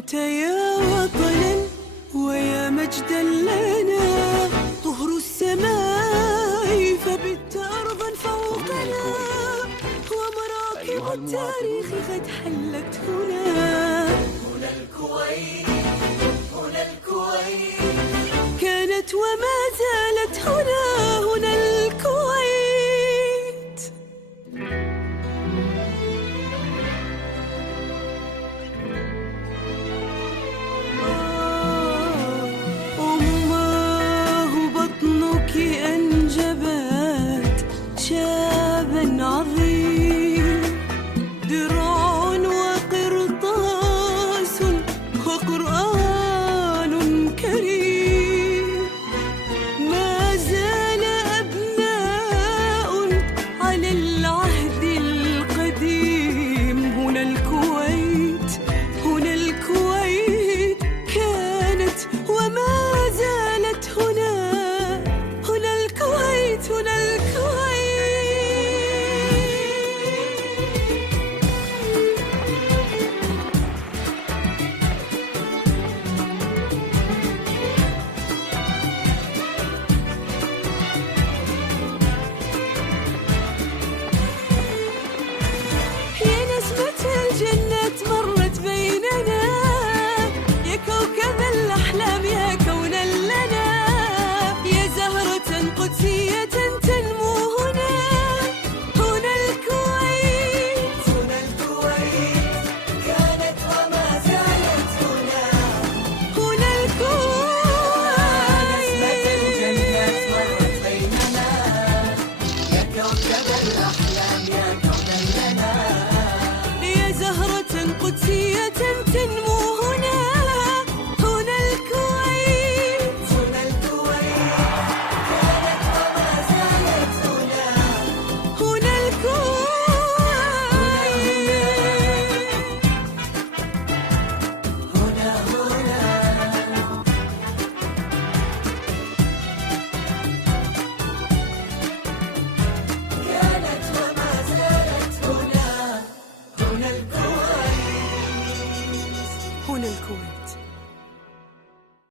أنت يا وطنا ويا مجدا لنا، طهر السماء فبت أرضا فوقنا، ومراكب التاريخ قد حلت هنا. هنا الكويت، هنا الكويت، كانت وما زالت هنا، هنا الكويت. أماه بطنك أنجبت شابا عظيم، درع وقرطاس وقرآن كريم، ما زال أبناء على العهد القديم. هنا الكويت، هنا الكويت، كانت وما زالت هنا، هنا الكويت، هنا الكويت. يا نسمة الجنة مرت بيننا، يا كوكب الأحلام، يا كونا لنا، يا زهرة قدسية تنمو هنا، هنا الكويت. هنا الكويت، كانت وما زالت هنا. هنا نسمة الجنة مرت بيننا، يا كوكب الأحلام، يا كونا لنا، يا زهرة قدسية